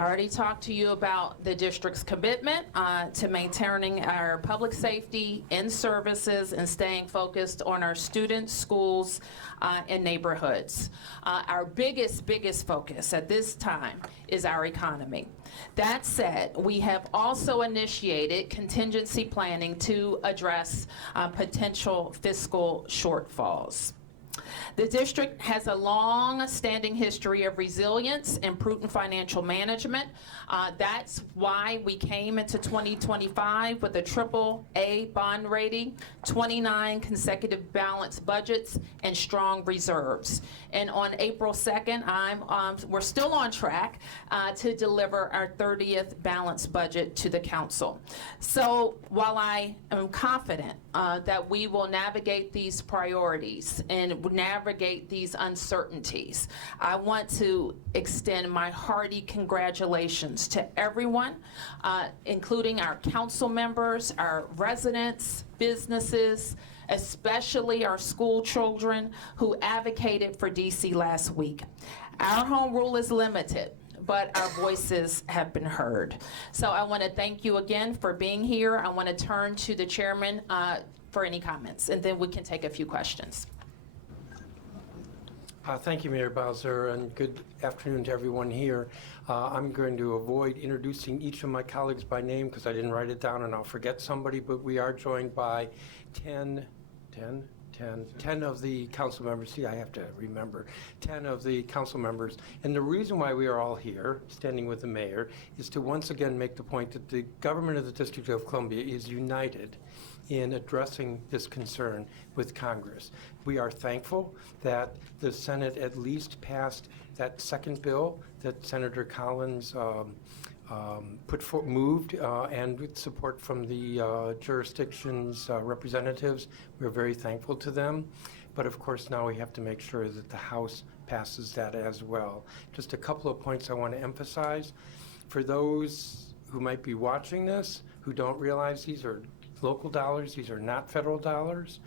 I already talked to you about the district's commitment to maintaining our public safety and services and staying focused on our students, schools, and neighborhoods. Our biggest focus at this time is our economy. That said, we have also initiated contingency planning to address potential fiscal shortfalls. The district has a long-standing history of resilience and prudent financial management. That's why we came into 2025 with a AAA bond rating, 29 consecutive balanced budgets, and strong reserves. And on April 2nd, we're still on track to deliver our 30th balanced budget to the council. So while I am confident that we will navigate these priorities and navigate these uncertainties, I want to extend my hearty congratulations to everyone, including our council members, our residents, businesses, especially our school children who advocated for DC last week. Our home rule is limited, but our voices have been heard. So I want to thank you again for being here. I want to turn to the chairman for any comments, and then we can take a few questions. Thank you, Mayor Bowser, and good afternoon to everyone here. I'm going to avoid introducing each of my colleagues by name because I didn't write it down and I'll forget somebody, but we are joined by 10 of the council members. See, I have to remember, 10 of the council members. And the reason why we are all here, standing with the mayor, is to once again make the point that the government of the District of Columbia is united in addressing this concern with Congress. We are thankful that the Senate at least passed that second bill that Senator Collins moved, and with support from the jurisdiction's representatives. We're very thankful to them. But of course, now we have to make sure that the House passes that as well. Just a couple of points I want to emphasize. For those who might be watching this, who don't realize these are local dollars, these are not federal dollars,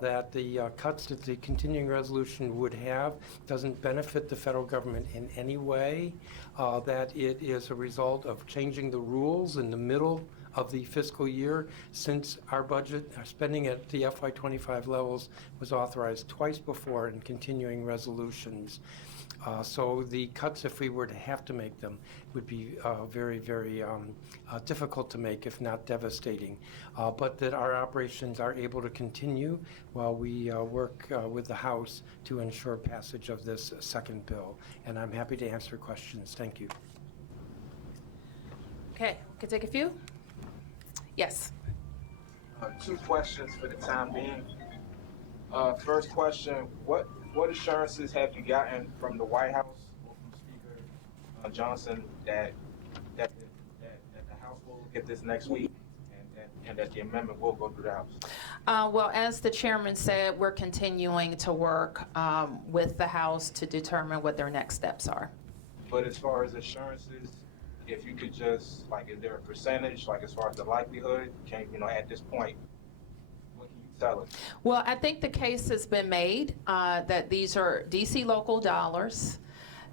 that the cuts that the continuing resolution would have doesn't benefit the federal government in any way, that it is a result of changing the rules in the middle of the fiscal year since our budget, our spending at the FY25 levels was authorized twice before in continuing resolutions. So the cuts, if we were to have to make them, would be very difficult to make, if not devastating. But that our operations are able to continue while we work with the House to ensure passage of this second bill. And I'm happy to answer questions. Thank you. Okay, can take a few? Yes. Two questions for the time being. First question, what assurances have you gotten from the White House or from Speaker Johnson that the House will get this next week and that the amendment will go through the House? Well, as the chairman said, we're continuing to work with the House to determine what their next steps are. But as far as assurances, if you could just, like, is there a percentage, like as far as the likelihood, at this point, what can you tell us? Well, I think the case has been made that these are DC local dollars,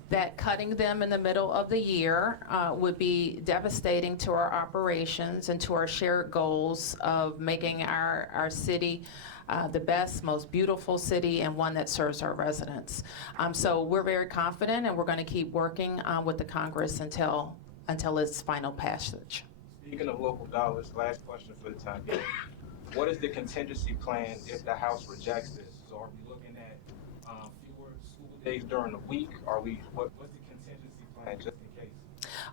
that cutting them in the middle of the year would be devastating to our operations and to our shared goals of making our city the best, most beautiful city and one that serves our residents. So we're very confident, and we're going to keep working with the Congress until its final passage. Speaking of local dollars, last question for the time being. What is the contingency plan if the House rejects this? So are we looking at fewer school days during the week? What's the contingency plan just in case?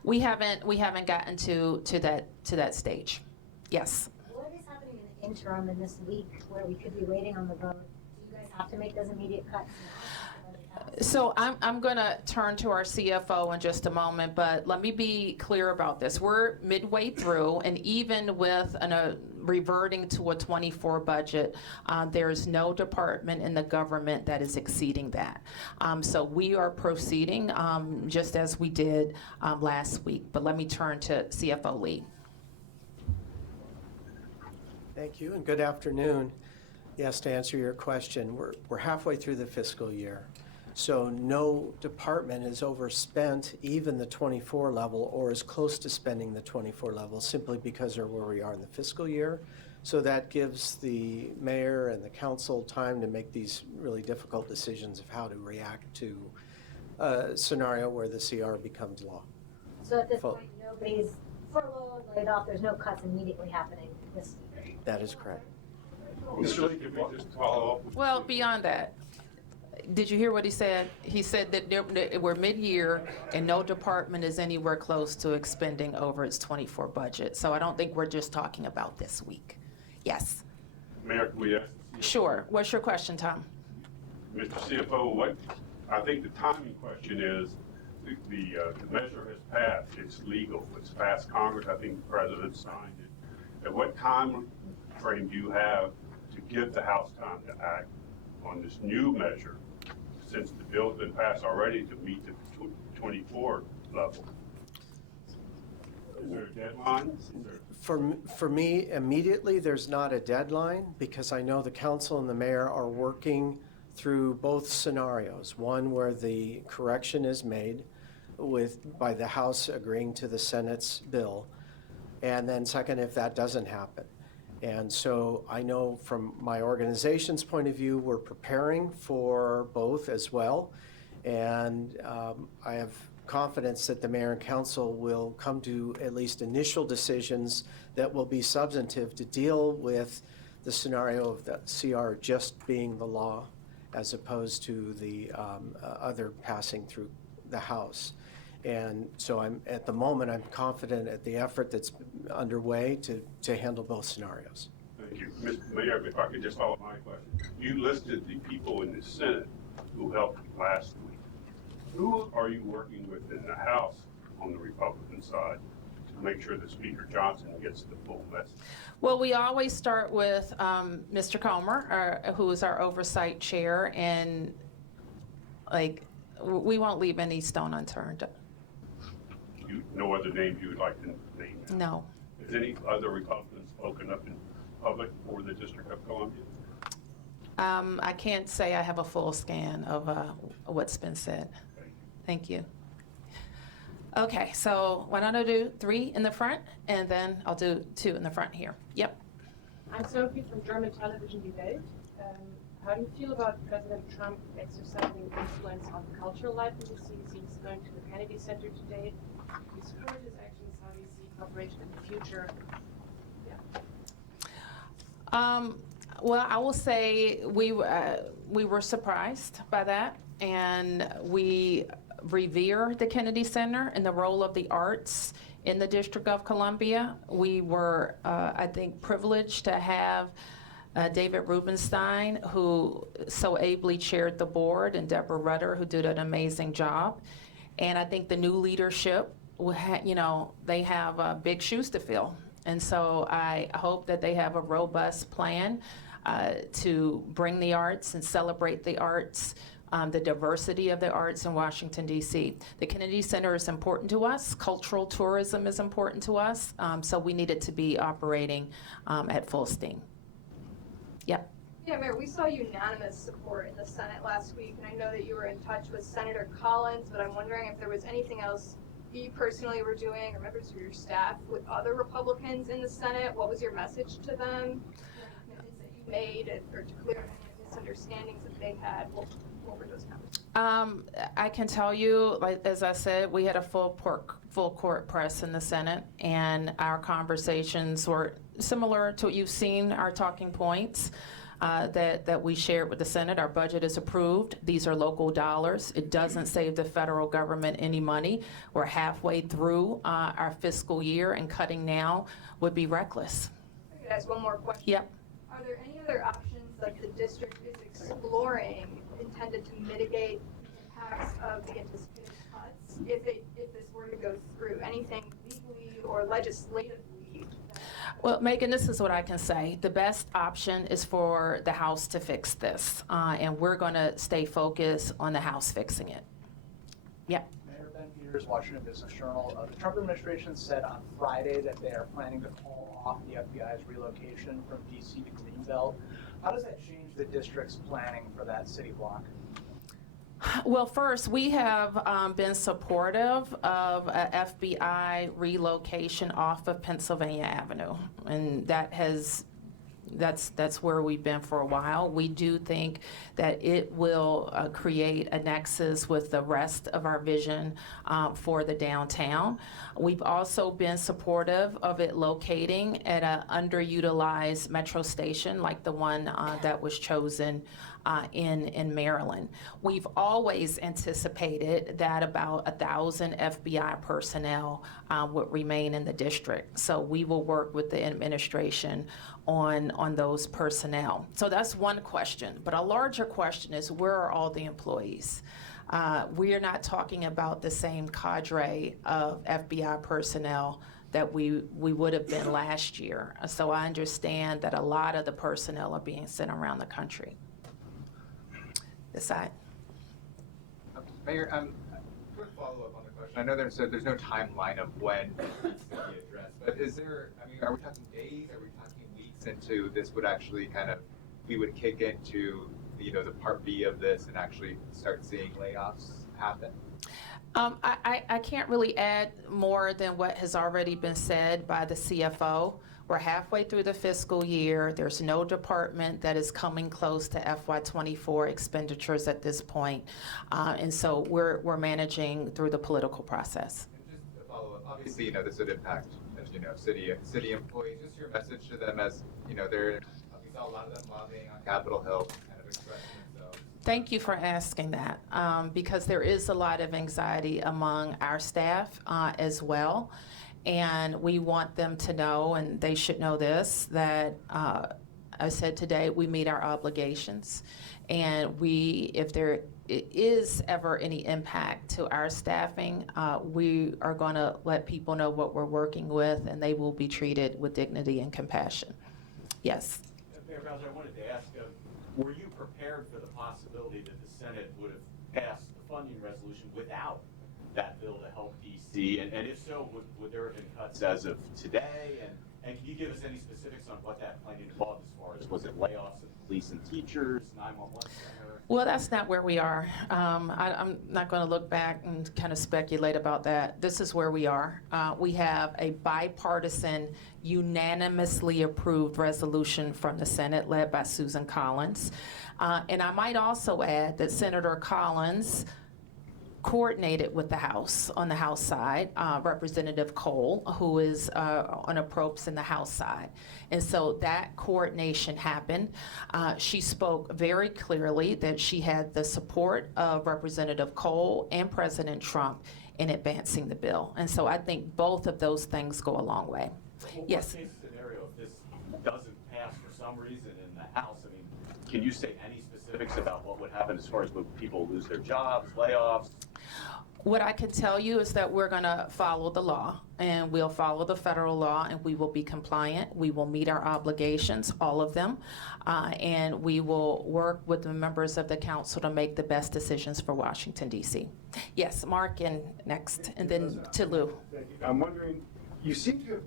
We haven't gotten to that stage. Yes. What is happening in the interim in this week where we could be waiting on the vote? Do you guys have to make those immediate cuts now? So I'm going to turn to our CFO in just a moment, but let me be clear about this. We're midway through, and even with reverting to a 24 budget, there's no department in the government that is exceeding that. So we are proceeding just as we did last week. But let me turn to CFO Lee. Thank you, and good afternoon. Yes, to answer your question, we're halfway through the fiscal year. So no department is overspent even the 24 level or is close to spending the 24 level simply because of where we are in the fiscal year. So that gives the mayor and the council time to make these really difficult decisions of how to react to a scenario where the CR becomes law. So at this Full- point, nobody's furloughed, laid off, there's no cuts immediately happening this week. That is correct. Mr. Lee, could we just follow up? Well, beyond that, did you hear what he said? He said that we're mid-year and no department is anywhere close to expending over its 24 budget. So I don't think we're just talking about this week. Yes, Mayor, can we ask the CFO? sure. What's your question, Tom? Mr. CFO, I think the timing question is, the measure has passed, it's legal, it's passed Congress, I think the president signed it. At what time frame do you have to give the House time to act on this new measure, since the bill's been passed already to meet the 24 level? Is there a deadline? For me, immediately, there's not a deadline because I know the council and the mayor are working through both scenarios. One where the correction is made by the House agreeing to the Senate's bill. And then second, if that doesn't happen. And so I know from my organization's point of view, we're preparing for both as well. And I have confidence that the mayor and council will come to at least initial decisions that will be substantive to deal with the scenario of the CR just being the law as opposed to the other passing through the House. And so at the moment, I'm confident at the effort that's underway to handle both scenarios. Thank you. Mr. Mayor, if I could just follow up my question. You listed the people in the Senate who helped last week. Who are you working with in the House on the Republican side to make sure that Speaker Johnson gets the full message? Well, we always start with Mr. Comer, who is our oversight chair, and we won't leave any stone unturned. No other names you would like to name? No. Has any other Republicans spoken up in public for the District of Columbia? I can't say I have a full scan of what's been said. Thank you. Okay, so why don't I do 3 in the front, and then I'll do 2 in the front here. Yep. I'm Sophie from German Television Debate. How do you feel about President Trump exercising influence on cultural life in D.C.? He's going to the Kennedy Center today. Do you support his actions? How do you see cooperation in the future? Well, I will say we were surprised by that, and we revere the Kennedy Center and the role of the arts in the District of Columbia. We were, I think, privileged to have David Rubenstein, who so ably chaired the board, and Deborah Rutter, who did an amazing job. And I think the new leadership, they have big shoes to fill. And so I hope that they have a robust plan to bring the arts and celebrate the arts, the diversity of the arts in Washington, D.C. The Kennedy Center is important to us. Cultural tourism is important to us. So we need it to be operating at full steam. Yep. Yeah, Mayor, we saw unanimous support in the Senate last week, and I know that you were in touch with Senator Collins, but I'm wondering if there was anything else you personally were doing, or members of your staff, with other Republicans in the Senate. What was your message to them? Any commitments that you made, or to clear any misunderstandings that they had? What were those conversations? I can tell you, like as I said, we had a full court press in the Senate, and our conversations were similar to what you've seen, our talking points that we shared with the Senate. Our budget is approved. These are local dollars. It doesn't save the federal government any money. We're halfway through our fiscal year, and cutting now would be reckless. I could ask one more question. Yep. Are there any other options that the district is exploring intended to mitigate the impacts of the anticipated cuts if this were to go through? Anything legally or legislatively? Well, Megan, this is what I can say. The best option is for the House to fix this, and we're going to stay focused on the House fixing it. Yep. Mayor Ben Peters, Washington Business Journal. The Trump administration said on Friday that they are planning to call off the FBI's relocation from D.C. to Greenbelt. How does that change the district's planning for that city block? Well, first, we have been supportive of a FBI relocation off of Pennsylvania Avenue, and that's where we've been for a while. We do think that it will create a nexus with the rest of our vision for the downtown. We've also been supportive of it locating at an underutilized metro station like the one that was chosen in Maryland. We've always anticipated that about 1,000 FBI personnel would remain in the district. So we will work with the administration on those personnel. So that's one question. But a larger question is, where are all the employees? We are not talking about the same cadre of FBI personnel that we would have been last year. So I understand that a lot of the personnel are being sent around the country. This side. Mayor, quick follow-up on the question. I know there's no timeline of when this needs to be addressed, but is there, I mean, are we talking days? Are we talking weeks into this would actually we would kick into, the part B of this and actually start seeing layoffs happen? I can't really add more than what has already been said by the CFO. We're halfway through the fiscal year. There's no department that is coming close to FY24 expenditures at this point. And so we're managing through the political process. And just to follow up, obviously, this would impact, as you know, city employees. Just your message to them as, we saw a lot of them lobbying on Capitol Hill, kind of expressing themselves. Thank you for asking that, because there is a lot of anxiety among our staff as well. And we want them to know, and they should know this, that I said today, we meet our obligations. And if there is ever any impact to our staffing, we are going to let people know what we're working with, and they will be treated with dignity and compassion. Yes? Mayor Bowser, I wanted to ask, were you prepared for the possibility that the Senate would have passed the funding resolution without that bill to help DC? And if so, would there have been cuts as of today? And can you give us any specifics on what that plan involved as far as, was it layoffs of police and teachers, 911 center? Well, that's not where we are. I'm not going to look back and kind of speculate about that. This is where we are. We have a bipartisan, unanimously approved resolution from the Senate led by Susan Collins. And I might also add that Senator Collins coordinated with the House on the House side, Representative Cole, who is on approps in the House side. And so that coordination happened. She spoke very clearly that she had the support of Representative Cole and President Trump in advancing the bill. And so I think both of those things go a long way. Well, yes. Worst case scenario, if this doesn't pass for some reason in the House, I mean, can you say any specifics about what would happen as far as would people lose their jobs, layoffs? What I can tell you is that we're going to follow the law, and we'll follow the federal law, and we will be compliant. We will meet our obligations, all of them, and we will work with the members of the council to make the best decisions for Washington, D.C. Yes, Mark, and next, and then to Lou. Thank you. I'm wondering, you seem to have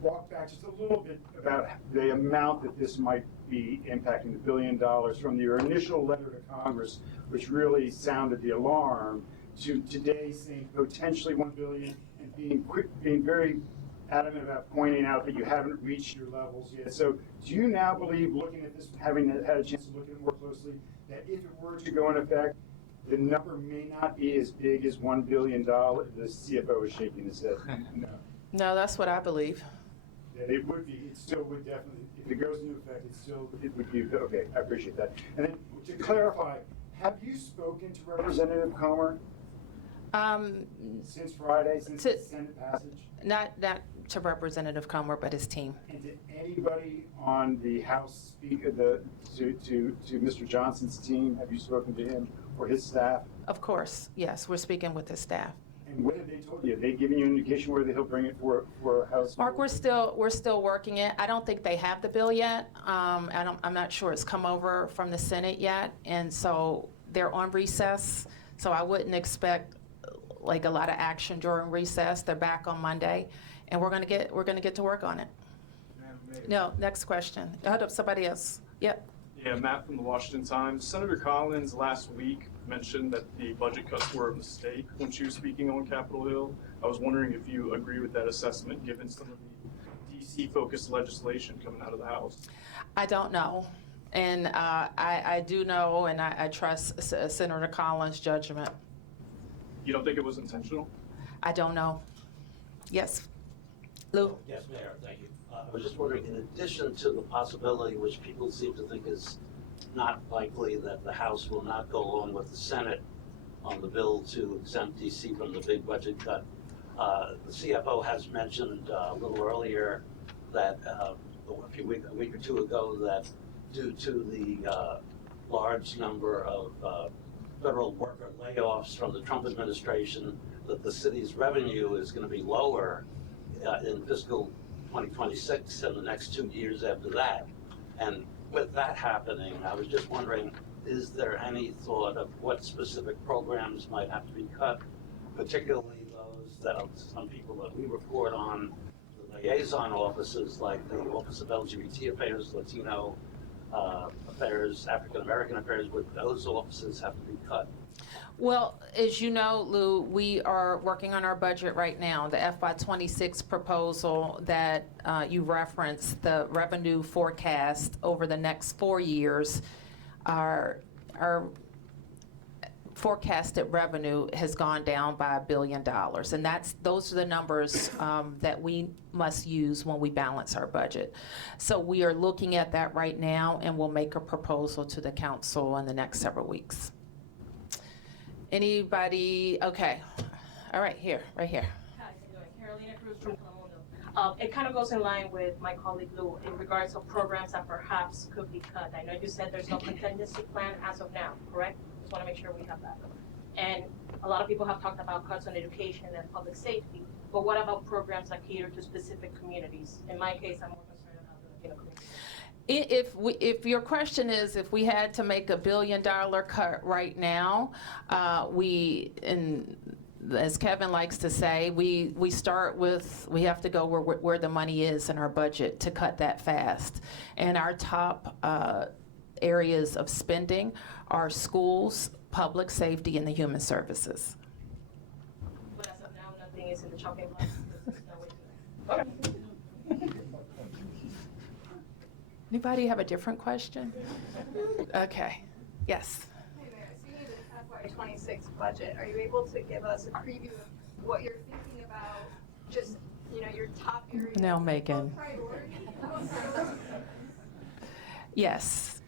walked back just a little bit about the amount that this might be impacting, the $1 billion, from your initial letter to Congress, which really sounded the alarm, to today saying potentially $1 billion, and being very adamant about pointing out that you haven't reached your levels yet. So do you now believe, looking at this, having had a chance to look at it more closely, that if it were to go in effect, the number may not be as big as $1 billion? The CFO is shaking his head. No. No, that's what I believe. That it would be, it still would definitely, if it goes into effect, it would be, okay, I appreciate that. And then to clarify, have you spoken to Representative Comer since Friday, since the Senate passage? Not to Representative Comer, but his team. And to anybody on the House speaker, to Mr. Johnson's team, have you spoken to him or his staff? Of course, yes, we're speaking with his staff. And what have they told you? Have they given you an indication whether he'll bring it for House? Mark, we're still working it. I don't think they have the bill yet. I'm not sure it's come over from the Senate yet, and so they're on recess. So I wouldn't expect like a lot of action during recess. They're back on Monday, and we're gonna get to work on it. No, next question. Hold up, somebody else. Yep. Yeah, Matt from the Washington Times. Senator Collins last week mentioned that the budget cuts were a mistake when she was speaking on Capitol Hill. I was wondering if you agree with that assessment, given some of the DC-focused legislation coming out of the House. I don't know. And I do know, and I trust Senator Collins' judgment. You don't think it was intentional? I don't know. Yes. Lou? Yes, Mayor, thank you. I was just wondering, in addition to the possibility, which people seem to think is not likely, that the House will not go along with the Senate on the bill to exempt DC from the big budget cut, the CFO has mentioned a little earlier that a week or two ago, that due to the large number of federal worker layoffs from the Trump administration, that the city's revenue is going to be lower in fiscal 2026 and the next 2 years after that. And with that happening, I was just wondering, is there any thought of what specific programs might have to be cut, particularly those that some people that we report on, the liaison offices like the Office of LGBT Affairs, Latino Affairs, African American Affairs, would those offices have to be cut? Well, as you know, Lou, we are working on our budget right now. The FY26 proposal that you referenced, the revenue forecast over the next 4 years, our forecasted revenue has gone down by $1 billion. And those are the numbers that we must use when we balance our budget. So we are looking at that right now, and we'll make a proposal to the council in the next several weeks. Anybody? Okay. All right, right here. Hi, how you doing? Carolina Cruz from Telemundo. It kind of goes in line with my colleague Lou in regards of programs that perhaps could be cut. I know you said there's no contingency plan as of now, correct? Just want to make sure we have that. And a lot of people have talked about cuts on education and public safety, but what about programs that cater to specific communities? In my case, I'm more concerned about the Latino community. If your question is if we had to make $1 billion cut right now, as Kevin likes to say, we have to go where the money is in our budget to cut that fast. And our top areas of spending are schools, public safety, and the human services. But as of now, nothing is in the chopping block. There's no way to do that. Okay. Anybody have a different question? Okay. Yes. Hey Mayor, speaking of the FY26 budget, are you able to give us a preview of what you're thinking about, just, your top areas Now, Megan. of priority? Yes.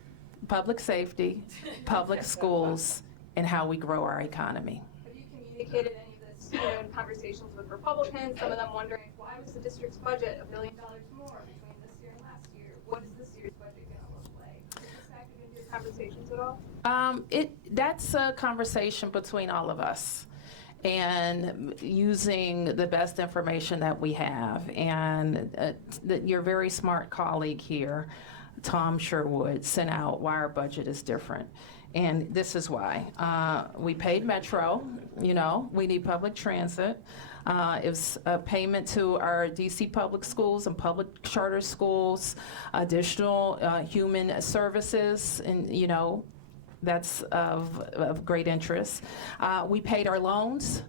Public safety, public schools, and how we grow our economy. Have you communicated any of this, in conversations with Republicans, some of them wondering, why was the district's budget $1 billion more between this year and last year? What is this year's budget going to look like? Is this factored into your conversations at all? That's a conversation between all of us, and using the best information that we have. And your very smart colleague here, Tom Sherwood, sent out why our budget is different. And this is why. We paid Metro, we need public transit. It was a payment to our DC public schools and public charter schools, additional human services, and that's of great interest. We paid our loans.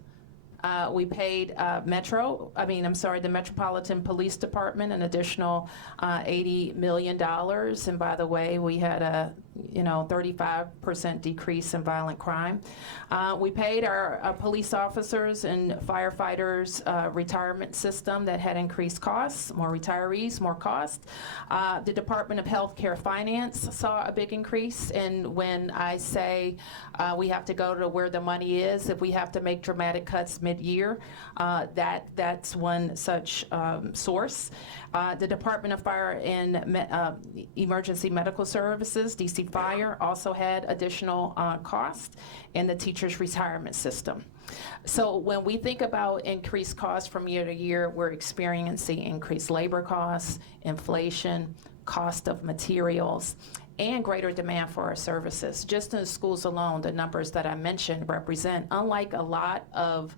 We paid the Metropolitan Police Department an additional $80 million. And by the way, we had a 35% decrease in violent crime. We paid our police officers and firefighters retirement system that had increased costs, more retirees, more cost. The Department of Healthcare Finance saw a big increase. And when I say we have to go to where the money is, if we have to make dramatic cuts mid-year, that's one such source. The Department of Fire and Emergency Medical Services, DC Fire, also had additional costs, and the teachers' retirement system. So when we think about increased costs from year to year, we're experiencing increased labor costs, inflation, cost of materials, and greater demand for our services. Just in the schools alone, the numbers that I mentioned represent, unlike a lot of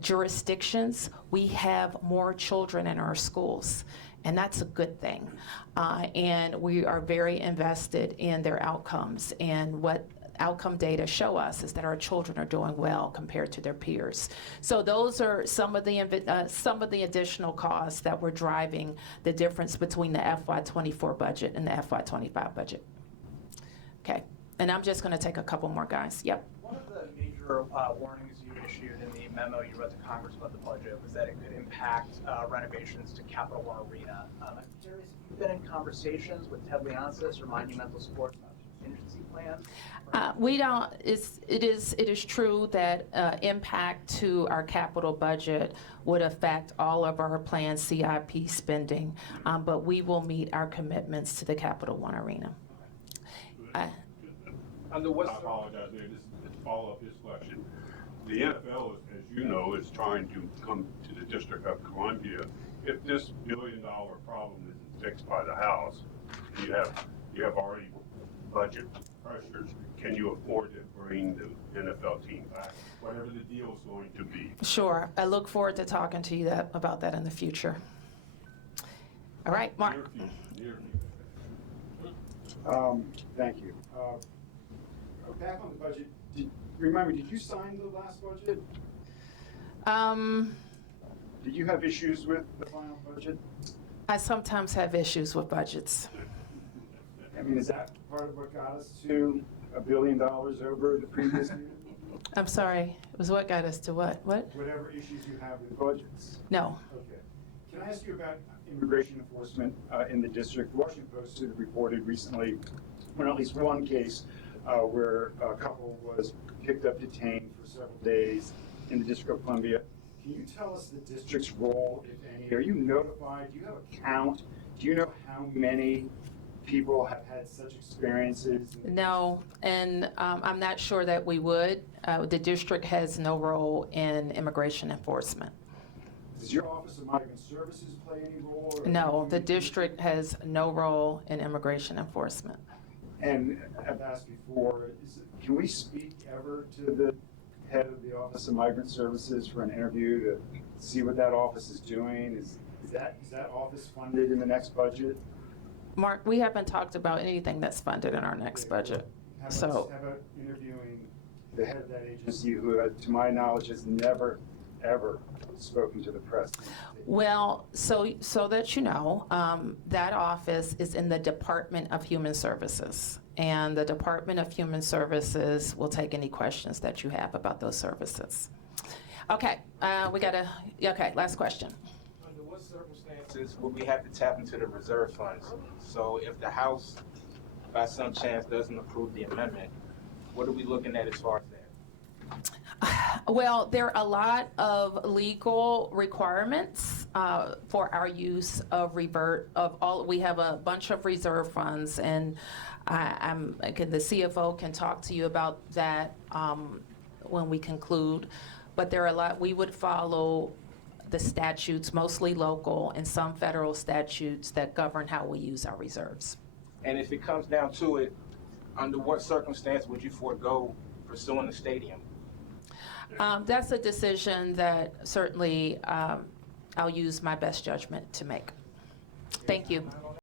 jurisdictions, we have more children in our schools, and that's a good thing. And we are very invested in their outcomes and what outcome data show us is that our children are doing well compared to their peers. So those are some of the additional costs that were driving the difference between the FY24 budget and the FY25 budget. Okay, and I'm just going to take a couple more, guys. Yep. One of the major warnings you issued in the memo you wrote to Congress about the budget was that it could impact renovations to Capital One Arena. I'm curious if you've been in conversations with Ted Leonsis or Monumental Sports about contingency plans? We don't. It is true that impact to our capital budget would affect all of our planned CIP spending, but we will meet our commitments to the Capital One Arena. Under what I apologize, Mayor, this is to follow up his question. The NFL, as you know, is trying to come to the District of Columbia. If this $1 billion problem isn't fixed by the House, and you have already budget pressures, can you afford to bring the NFL team back, whatever the deal is going to be? Sure. I look forward to talking to you about that in the future. All right, Mark. Near Thank you. Back on the budget, remind me, did you sign the last budget? Did you have issues with the final budget? I sometimes have issues with budgets. I mean, is that part of what got us to $1 billion over the previous year? I'm sorry. It was what got us to what? What? Whatever issues you have with budgets. No. Okay. Can I ask you about immigration enforcement in the district? The Washington Post had reported recently, on at least one case where a couple was picked up detained for several days in the District of Columbia. Can you tell us the district's role, if any? Are you notified? Do you have a count? Do you know how many people have had such experiences? No, and I'm not sure that we would. The district has no role in immigration enforcement. Does your Office of Migrant Services play any role? No, the district has no role in immigration enforcement. And I've asked before, can we speak ever to the head of the Office of Migrant Services for an interview to see what that office is doing? Is that office funded in the next budget? Mark, we haven't talked about anything that's funded in our next budget. How about interviewing the head of that agency who, to my knowledge, has never, ever spoken to the press? Well, so that you know, that office is in the Department of Human Services. And the Department of Human Services will take any questions that you have about those services. Okay, okay, last question. Under what circumstances would we have to tap into the reserve funds? So if the House, by some chance, doesn't approve the amendment, what are we looking at as far as that? Well, there are a lot of legal requirements for our use of we have a bunch of reserve funds, and the CFO can talk to you about that when we conclude. But there are a lot, we would follow the statutes, mostly local, and some federal statutes that govern how we use our reserves. And if it comes down to it, under what circumstance would you forego pursuing the stadium? That's a decision that certainly I'll use my best judgment to make. Thank you.